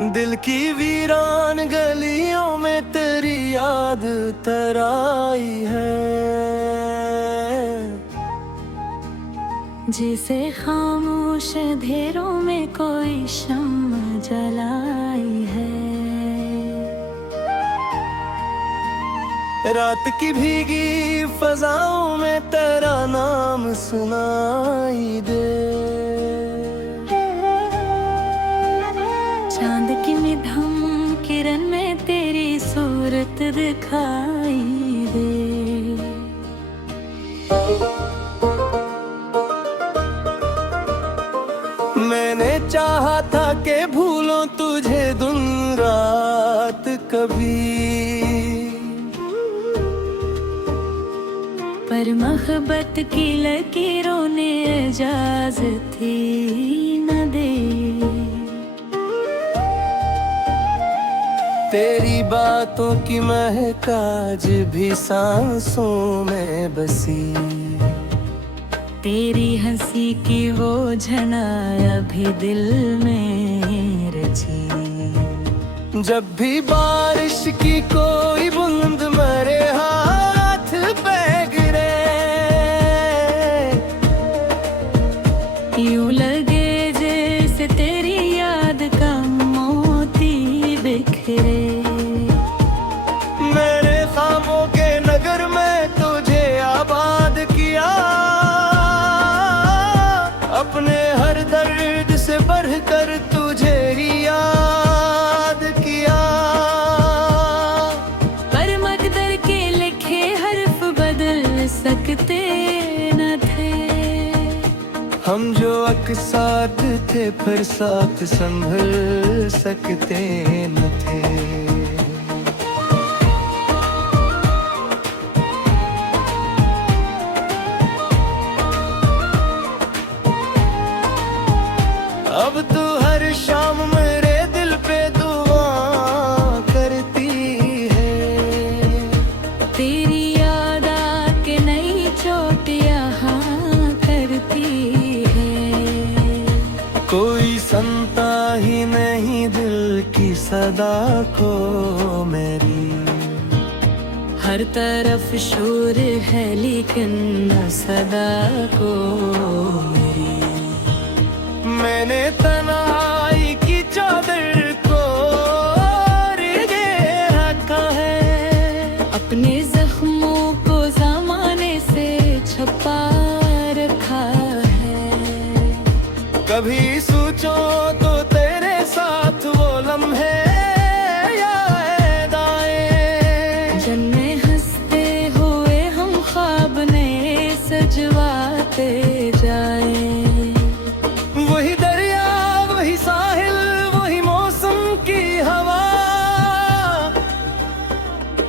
दिल की वीरान गलियों में तेरी याद तराई है, जिसे खामोश अंधेरों में कोई शम्मा जलाई है। रात की भीगी फजाओं में तेरा नाम सुनाई दे, चांद की निधम किरण में तेरी सूरत दिखाई दे। मैंने चाहा था कि भूलों तुझे दिन रात कभी, पर मोहब्बत की लकीरों ने इजाजत ही न दे। तेरी बातों की महक आज भी सांसों में बसी, तेरी हंसी की वो झनाय अभी दिल में रची। जब भी बारिश की कोई बूंद मेरे हाथ पे गिरे, यूं लगे जैसे तेरी याद का मोती बिखरे। मेरे ख्वाबों के नगर में तुझे आबाद किया, अपने हर दर्द से बढ़कर तुझे ही याद किया। पर मकदर के लिखे हर्फ बदल सकते न थे, हम जो अकसाथ थे फिर साथ संभल सकते न थे। अब तू हर शाम मेरे दिल पे दुआ करती है, तेरी याद आके नई चोट यहाँ करती है। कोई सुनता ही नहीं दिल की सदा को मेरी, हर तरफ शोर है लेकिन न सदा को मेरी। मैंने तन्हाई की चादर को ओढ़ के रखा है, अपने जख्मों को ज़माने से छुपा रखा है। कभी सोचो तो तेरे साथ वो लम्हे याद आए, जन्मे हंसते हुए हम ख्वाब नए सजवाते जाए। वही दरिया वही साहिल वही मौसम की हवा,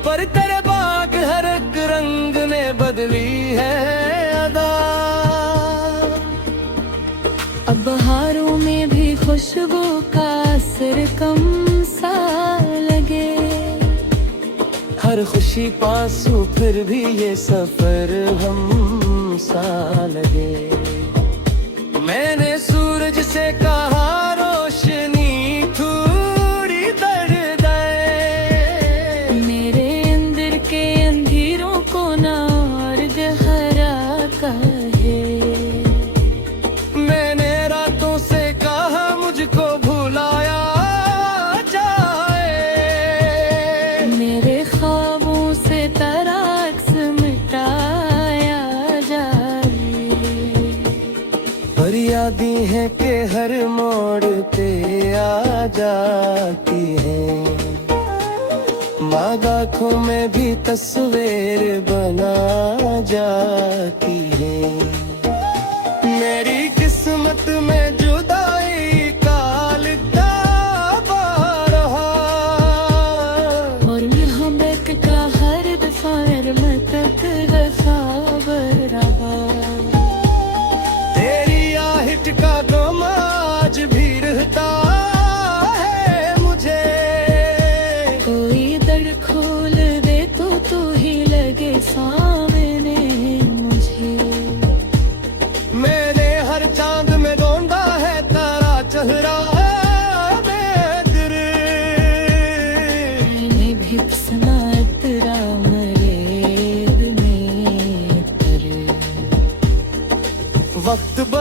पर तेरे बाग हर एक रंग ने बदली है अदा। अब बहारों में भी खुशबू का असर कम सा लगे, हर खुशी पासों फिर भी ये सफर हम सा लगे। मैंने सूरज से कहा रोशनी थोड़ी दर दे, मेरे अंदर के अंधेरों को ना और गहरा कहे। मैंने रातों से कहा मुझको भुलाया जाए, मेरे ख्वाबों से तेरा अक्स मिटाया जाए। पर यादें हैं कि हर मोड़ पे आ जाती है, माँ आँखों में भी तस्वीर बना जाती है। मेरी किस्मत में जुदाई का लिखा रहा, और मोहब्बत का हर दफा मत दफा बरहा। तेरी आहट का गम आज भी रहता है मुझे, कोई दर खोल दे तो तू ही लगे सामने मुझे। मैंने हर चांद में ढूंढा है तेरा चेहरा बेदर,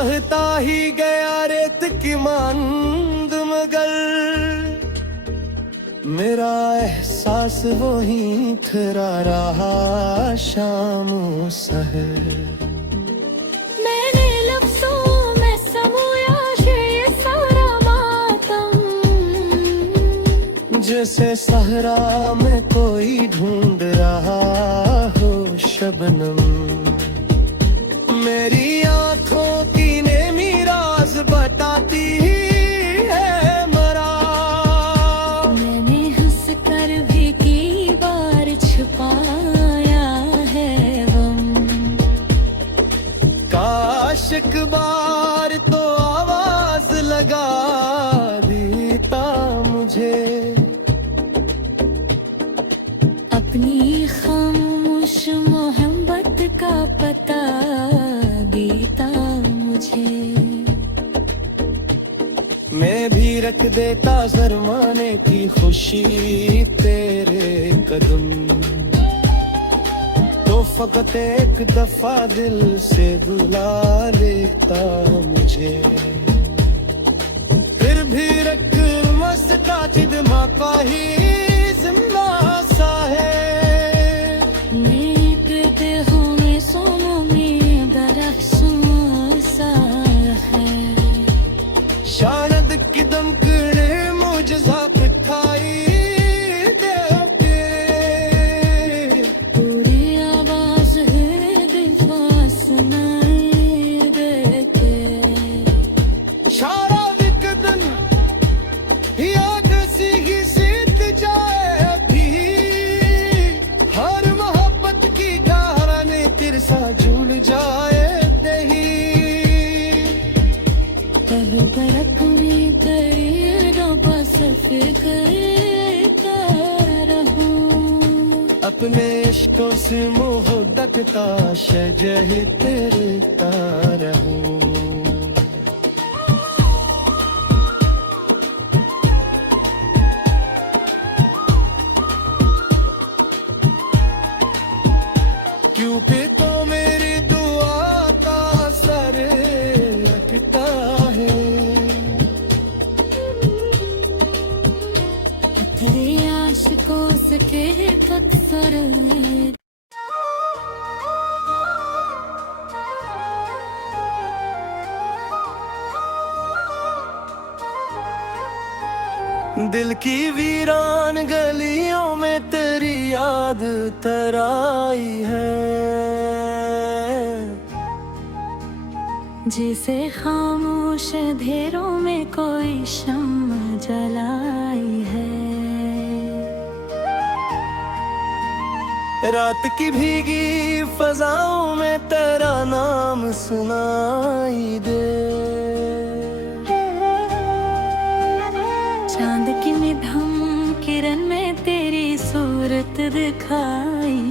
बहता ही गया रेत की मांद मगर मेरा एहसास वही ठहरा रहा शाम सहर। मैंने लफ्ज़ों में समोया ये सारा मातम, जैसे सहरा में कोई ढूंढ रहा हो शबनम। मेरी आंखों की नेमी राज बताती है मरा। मैंने हंस कर भी कई बार छुपाया है गम। काश एक बार तो आवाज लगा देता मुझे, अपनी खामोश मोहब्बत का पता देता मुझे। मैं भी रख देता शर्माने की खुशी तेरे कदम। तो फकत एक दफा दिल से बुला लेता मुझे। फिर भी रख मस्ता चिदमा का ही जिम्मा सा है। देखते हुए सोनों में दरख्शों सा है। शायद की दमकड़े मुझे खाई दे के। पूरी आवाज है दिफा सुनाई देते। शायद एक दिन याद सी ही सीत जाए अभी। हर मोहब्बत की गहराई तिरसा झूल जाए दही। पल पर अपनी करीरों पर सफर करता रहूं। अपने इश्कों से मोहब्बता शजह करता रहूं। क्यों पे तो मेरी दुआ का असर लगता है। तेरे आशिकों से के अक्सर दिल की वीरान गलियों में तेरी याद तराई है। जैसे खामोश अंधेरों में कोई शम्मा जलाई है। रात की भीगी फजाओं में तेरा नाम सुनाई दे। चांद की निधम किरण में तेरी सूरत दिखाई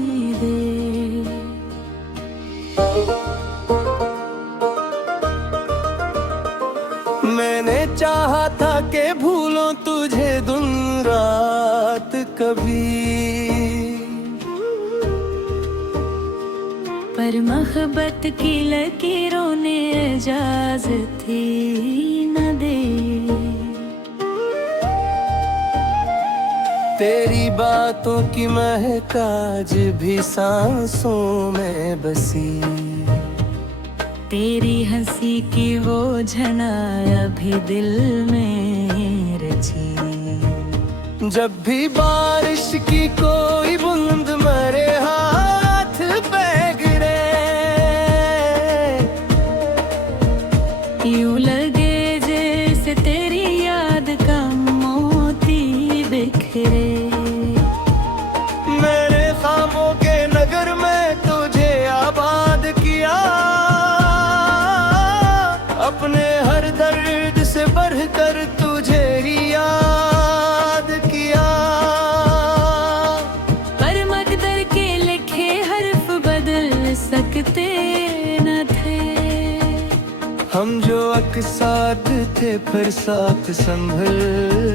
दे। मैंने चाहा था कि भूलों तुझे दिन रात कभी। पर मोहब्बत की लकीरों ने इजाजत ही न दे। तेरी बातों की महक आज भी सांसों में बसी। तेरी हंसी की वो झना अभी दिल में रची। जब भी बारिश की कोई बूंद मेरे हाथ पे गिरे। यूं लगे जैसे तेरी याद का मोती बिखरे। मेरे ख्वाबों के नगर में तुझे आबाद किया। अपने हर दर्द से बढ़कर तुझे ही याद किया। पर मकदर के लिखे हर्फ बदल सकते न थे। हम जो एक साथ थे फिर साथ संभल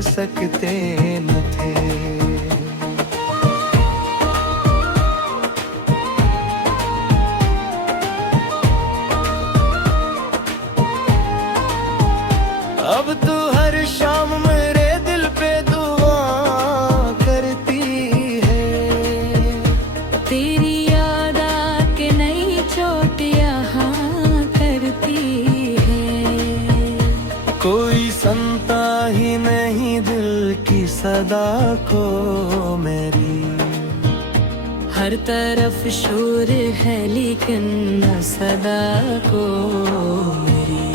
सकते न थे। तेरी याद आके नई चोट यहाँ करती है। कोई सुनता ही नहीं दिल की सदा को मेरी। हर तरफ शोर है लेकिन न सदा को मेरी।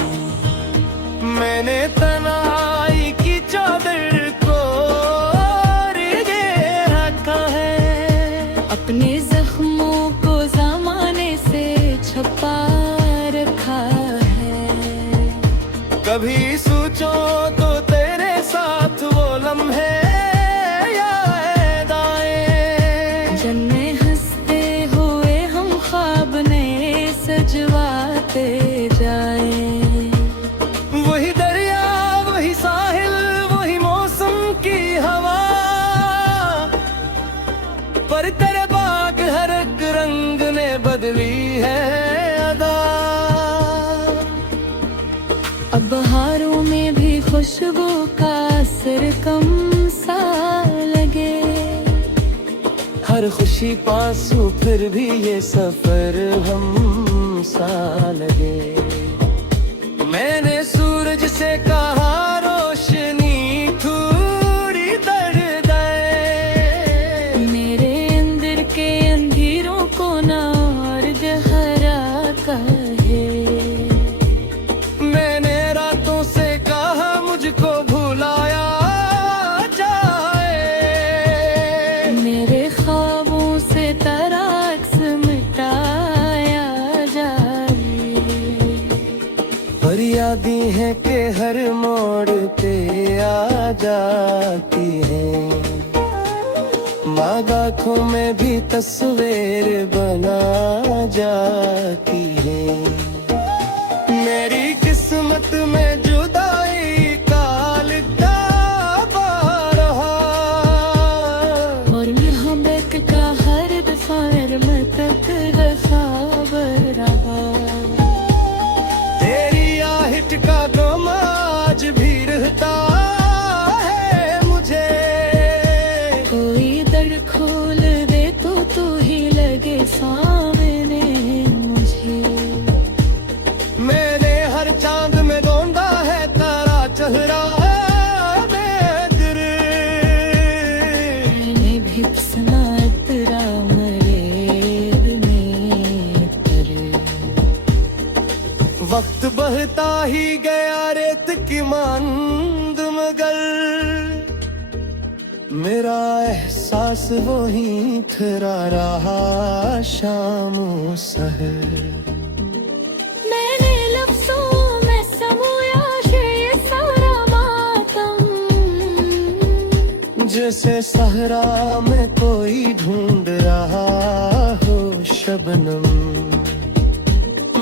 मैंने तन्हाई की चादर को ये रखा है। अपने जख्मों को जमाने से छुपा रखा है। कभी सोचो तो तेरे साथ वो लम्हे याद आए। जन्मे हंसते हुए हम ख्वाब नए सजवाते जाए। वही दरिया वही साहिल वही मौसम की हवा, पर तेरे बाग हर एक रंग ने बदली है अदा। अब बहारों में भी खुशबू का असर कम सा लगे। हर खुशी पासू फिर भी ये सफर हम सा लगे। मैंने सूरज से कहा रोशनी थोड़ी दर्द दे। मेरे अंदर के अंधेरों को ना और गहरा कहे। मैंने रातों से कहा मुझको भुलाया जाए। मेरे ख्वाबों से तराक्स मिटाया जाए। पर यादें हैं कि हर मोड़ पे आ जाती है। माँ आँखों में भी तस्वीर बना जाती है। मेरी किस्मत में जुदाई का लिखा रहा। और मोहब्बत का हर दफा मैं तक ख्वाब रहा। तेरी आहट का गम आज भी रहता है मुझे। कोई दर खोल दे तो तू ही लगे सामने मुझे। मेरे हर चांद में ढूंढा है तारा चेहरा बेदर। मैंने भी सुना तेरा मरेद में पर। वक्त बहता ही गया रेत की मांद मगर। मेरा एहसास वही ठहरा रहा शाम सहर। मैंने लफ्ज़ों में समोया ये सारा मातम। जैसे सहरा में कोई ढूंढ रहा हो शबनम।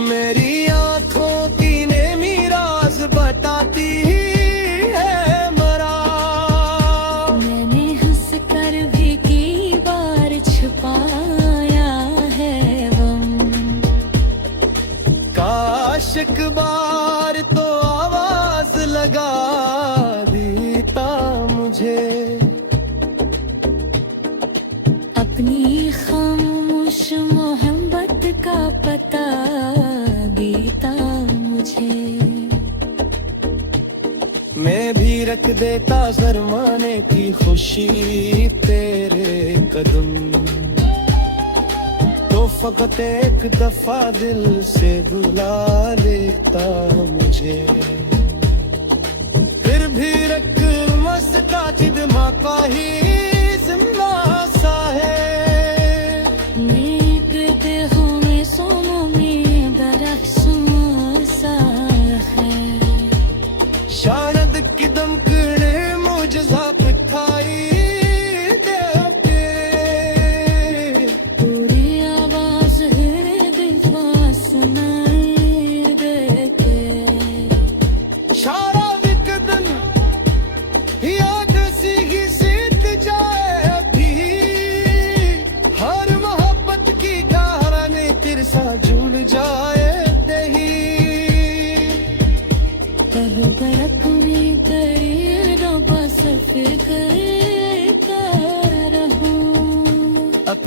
मेरी आंखों की नेमी राज बताती है मरा। मैंने हंस कर भी कई बार छुपाया है गम। काश एक बार तो आवाज लगा देता मुझे। अपनी खामोश मोहब्बत का पता देता मुझे। मैं भी रख देता ज़रमाने की खुशी तेरे कदम। तो फकत एक दफा दिल से बुला लेता मुझे। फिर भी रख मस्ता चिदमा का ही जिम्मा सा है। निकलते हुए सोनों में दरख्शों सा है। शारद की दमकने मुझसा पिठाई दे के। पूरी आवाज है दिफा सुनाई दे के। शारद के दिन याद सी ही सीत जाए अभी।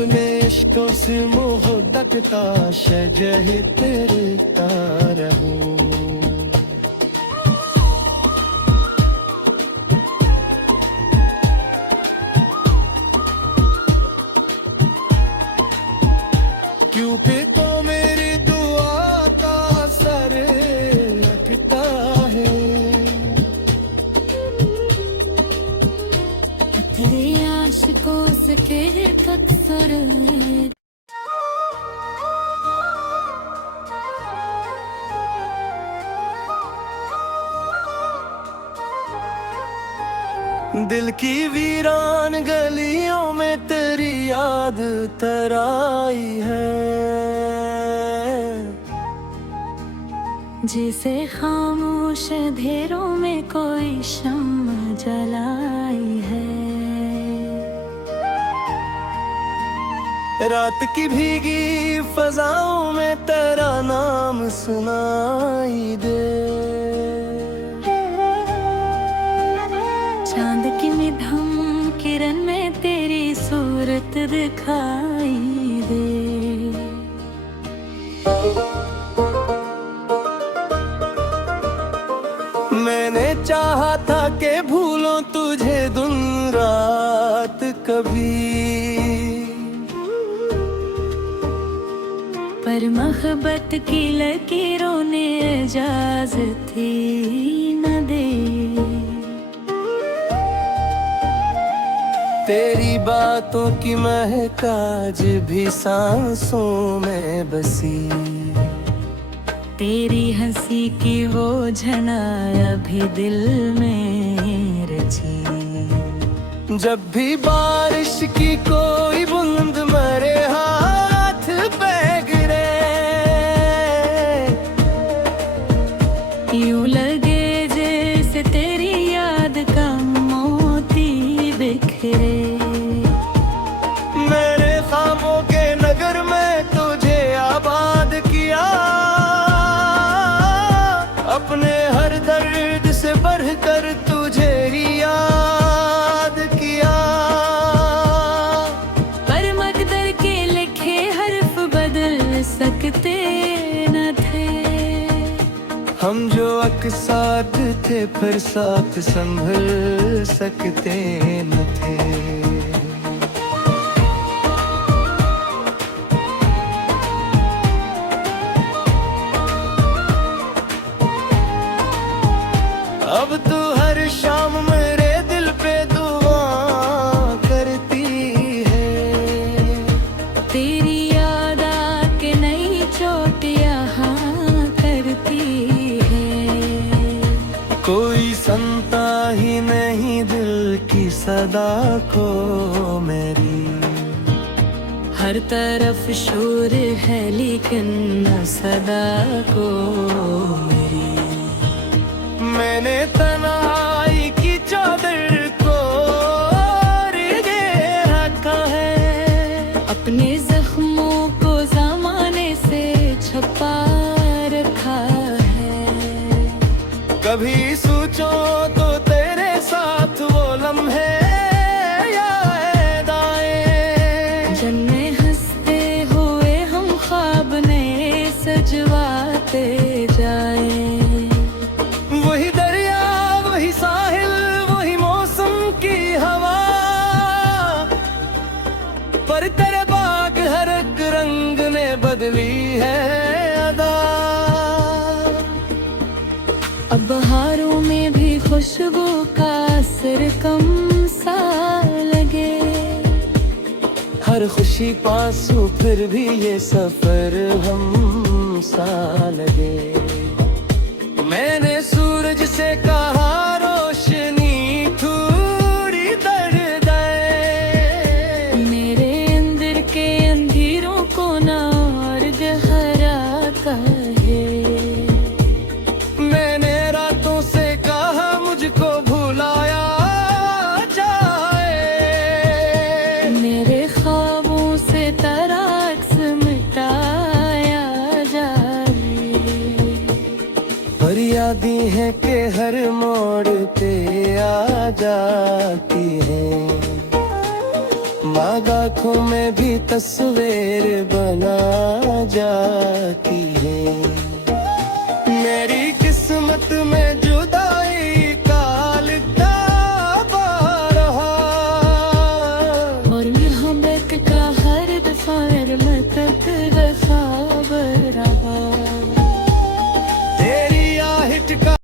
अपने इश्कों से मोहब्बत का शजह करता रहूं। क्योंकि तो मेरी दुआ का असर लगता है। तेरे आशिकों से कहत अक्सर दिल की वीरान गलियों में तेरी याद तराई है। जिसे खामोश अंधेरों में कोई शम्मा जलाई है। रात की भीगी फजाओं में तेरा नाम सुनाई दे। चांद की मिधम किरण में तेरी सूरत दिखाई दे। मैंने चाहा था कि भूलों तुझे दिन रात कभी, पर मोहब्बत की लकीरों ने इजाजत ही न दे। तेरी बातों की महक आज भी सांसों में बसी। तेरी हंसी की वो झनाया भी दिल में रची। जब भी बारिश की कोई बूंद मेरे हाथ पे गिरे, यूं लगे जैसे तेरी याद का मोती बिखरे। मेरे ख्वाबों के नगर में तुझे आबाद किया। अपने हर दर्द से बढ़कर तुझे ही याद किया। पर मकदर के लिखे हर्फ बदल सकते न थे। हम जो अकसाथ थे फिर साथ संभल सकते न थे। अब तू हर शाम मेरे दिल पे दुआ करती है। तेरी याद आके नई चोट यहाँ करती है। कोई सुनता ही नहीं दिल की सदा को मेरी। हर तरफ शोर है लेकिन न सदा को मेरी। मैंने तन्हाई की चादर को ओढ़े रखा है। अपने जख्मों को ज़माने से छुपा रखा है। कभी सोचो तो तेरे साथ वो लम्हे याद आए। जन्मे हंसते हुए हम ख्वाब नए सजवाते जाए। वही दरिया वही साहिल वही मौसम की हवा, पर तेरे बाग हर एक रंग ने बदली है अदा। अब बहारों में भी खुशबू का असर कम सा लगे। हर खुशी पासों फिर भी ये सफर हम सा लगे। मैंने सूरज से कहा रोशनी थोड़ी दर्द है। मेरे अंदर के अंधेरों को ना और गहरा कहे। मैंने रातों से कहा मुझको भुलाया जाए। मेरे ख्वाबों से तराक्स मिटाया जाए। पर यादें हैं कि हर मोड़ पे आ जाती हैं। माँ याद आँखों में भी तस्वीर बना जाती है। मेरी किस्मत में जो